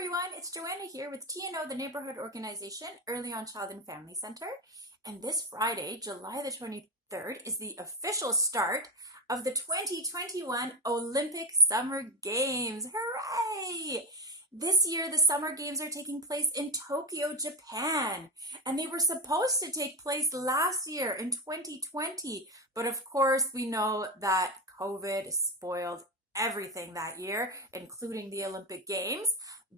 everyone, it's Joanna here with TNO, the neighborhood organization, Early On Child and Family Center. And this Friday, July the 23rd, is the official start of the 2021 Olympic Summer Games. Hooray! This year, the Summer Games are taking place in Tokyo, Japan. And they were supposed to take place last year in 2020. But of course, we know that COVID spoiled everything that year, including the Olympic Games.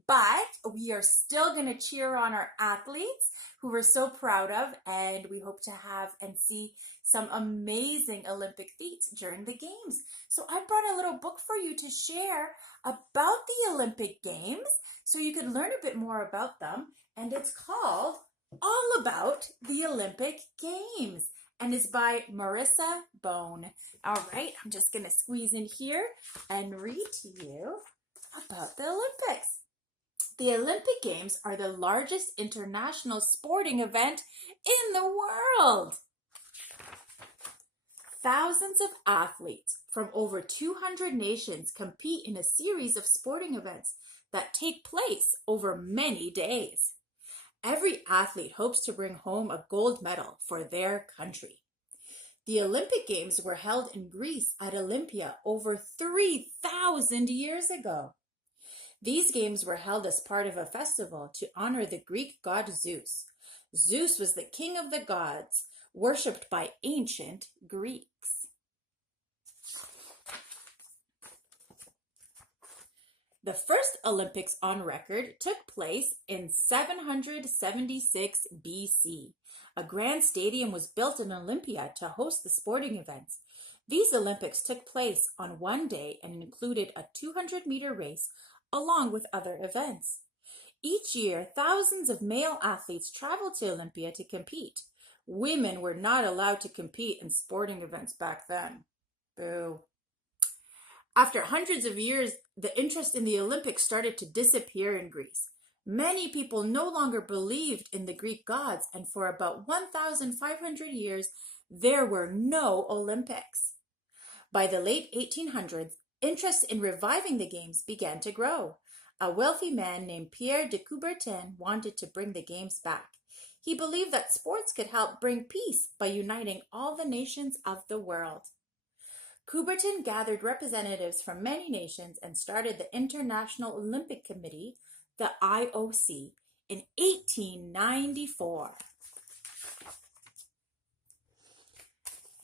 But we are still going to cheer on our athletes who we're so proud of, and we hope to have and see some amazing Olympic feats during the Games. So I brought a little book for you to share about the Olympic Games so you can learn a bit more about them, and it's called All About the Olympic Games, and is by Marissa Bone. All right, I'm just going to squeeze in here and read to you about the Olympics. The Olympic Games are the largest international sporting event in the world. Thousands of athletes from over 200 nations compete in a series of sporting events that take place over many days. Every athlete hopes to bring home a gold medal for their country. The Olympic Games were held in Greece at Olympia over 3,000 years ago. These games were held as part of a festival to honor the Greek god Zeus. Zeus was the king of the gods, worshipped by ancient Greeks. The first Olympics on record took place in 776 BC. A grand stadium was built in Olympia to host the sporting events. These Olympics took place on one day and included a 200-meter race along with other events. Each year, thousands of male athletes traveled to Olympia to compete. Women were not allowed to compete in sporting events back then. Boo. After hundreds of years, the interest in the Olympics started to disappear in Greece. Many people no longer believed in the Greek gods, and for about 1,500 years, there were no Olympics. By the late 1800s, interest in reviving the games began to grow. A wealthy man named Pierre de Coubertin wanted to bring the games back. He believed that sports could help bring peace by uniting all the nations of the world. Coubertin gathered representatives from many nations and started the International Olympic Committee, the IOC, in 1894.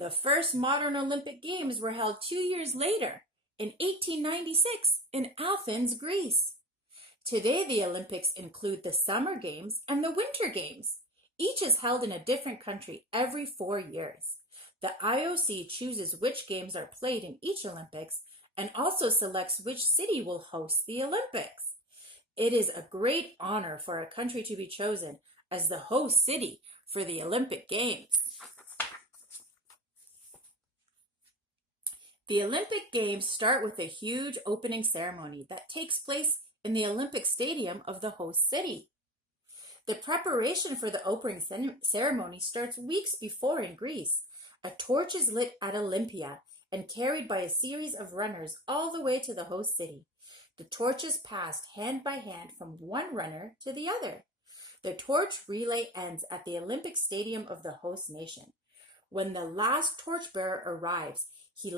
The first modern Olympic Games were held 2 years later, in 1896, in Athens, Greece. Today, the Olympics include the Summer Games and the Winter Games. Each is held in a different country every 4 years. The IOC chooses which games are played in each Olympics and also selects which city will host the Olympics. It is a great honor for a country to be chosen as the host city for the Olympic Games. The Olympic Games start with a huge opening ceremony that takes place in the Olympic Stadium of the host city. The preparation for the opening ceremony starts weeks before in Greece. A torch is lit at Olympia and carried by a series of runners all the way to the host city. The torch is passed hand by hand from one runner to the other. The torch relay ends at the Olympic Stadium of the host nation. When the last torchbearer arrives, he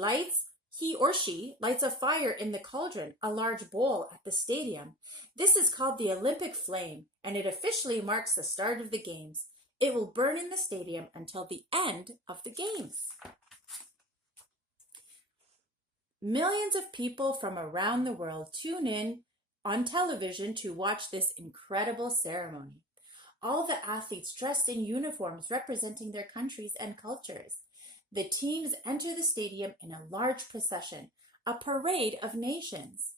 or she lights a fire in the cauldron, a large bowl at the stadium. This is called the Olympic flame, and it officially marks the start of the games. It will burn in the stadium until the end of the games. Millions of people from around the world tune in on television to watch this incredible ceremony. All the athletes dressed in uniforms representing their countries and cultures. The teams enter the stadium in a large procession, a parade of nations.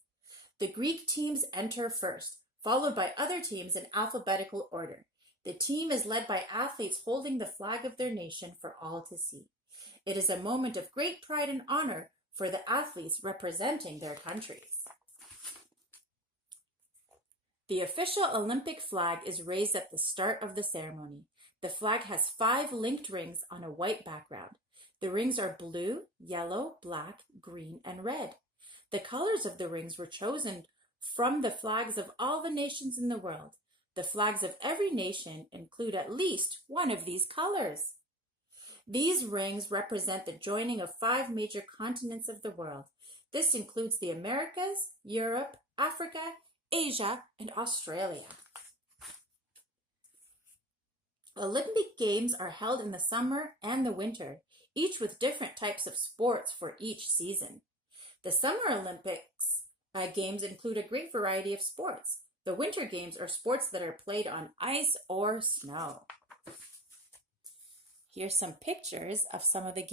The Greek teams enter first, followed by other teams in alphabetical order. The team is led by athletes holding the flag of their nation for all to see. It is a moment of great pride and honor for the athletes representing their countries. The official Olympic flag is raised at the start of the ceremony. The flag has 5 linked rings on a white background. The rings are blue, yellow, black, green, and red. The colors of the rings were chosen from the flags of all the nations in the world. The flags of every nation include at least one of these colors. These rings represent the joining of 5 major continents of the world. This includes the Americas, Europe, Africa, Asia, and Australia. Olympic Games are held in the summer and the winter, each with different types of sports for each season. The Summer Olympics Games include a great variety of sports. The Winter Games are sports that are played on ice or snow. Here's some pictures of some of the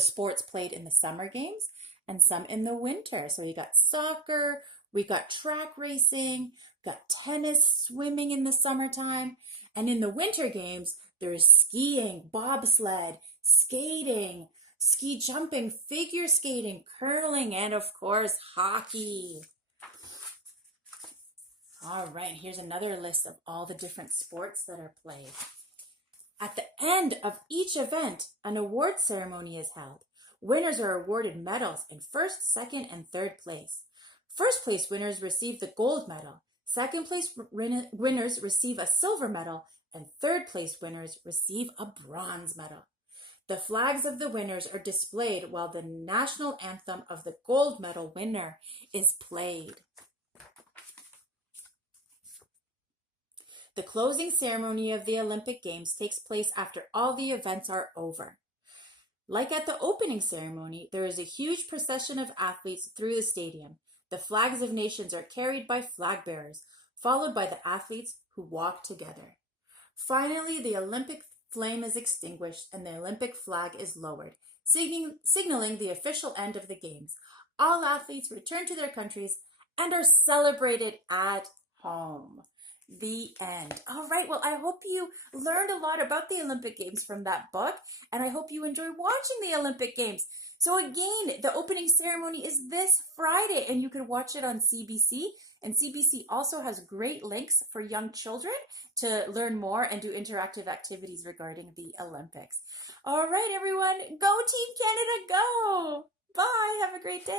sports played in the summer games and some in the winter. So we got soccer, we got track racing, got tennis, swimming in the summertime, and in the winter games, there's skiing, bobsled, skating, ski jumping, figure skating, curling, and of course, hockey. All right, here's another list of all the different sports that are played. At the end of each event, an award ceremony is held. Winners are awarded medals in first, second, and third place. First place winners receive the gold medal. Second place winners receive a silver medal, and third place winners receive a bronze medal. The flags of the winners are displayed while the national anthem of the gold medal winner is played. The closing ceremony of the Olympic Games takes place after all the events are over. Like at the opening ceremony, there is a huge procession of athletes through the stadium. The flags of nations are carried by flag bearers, followed by the athletes who walk together. Finally, the Olympic flame is extinguished and the Olympic flag is lowered, signaling the official end of the Games. All athletes return to their countries and are celebrated at home. The end. All right, well, I hope you learned a lot about the Olympic Games from that book, and I hope you enjoy watching the Olympic Games. So again, the opening ceremony is this Friday, and you can watch it on CBC, and CBC also has great links for young children to learn more and do interactive activities regarding the Olympics. All right, everyone, go Team Canada, go! Bye, have a great day.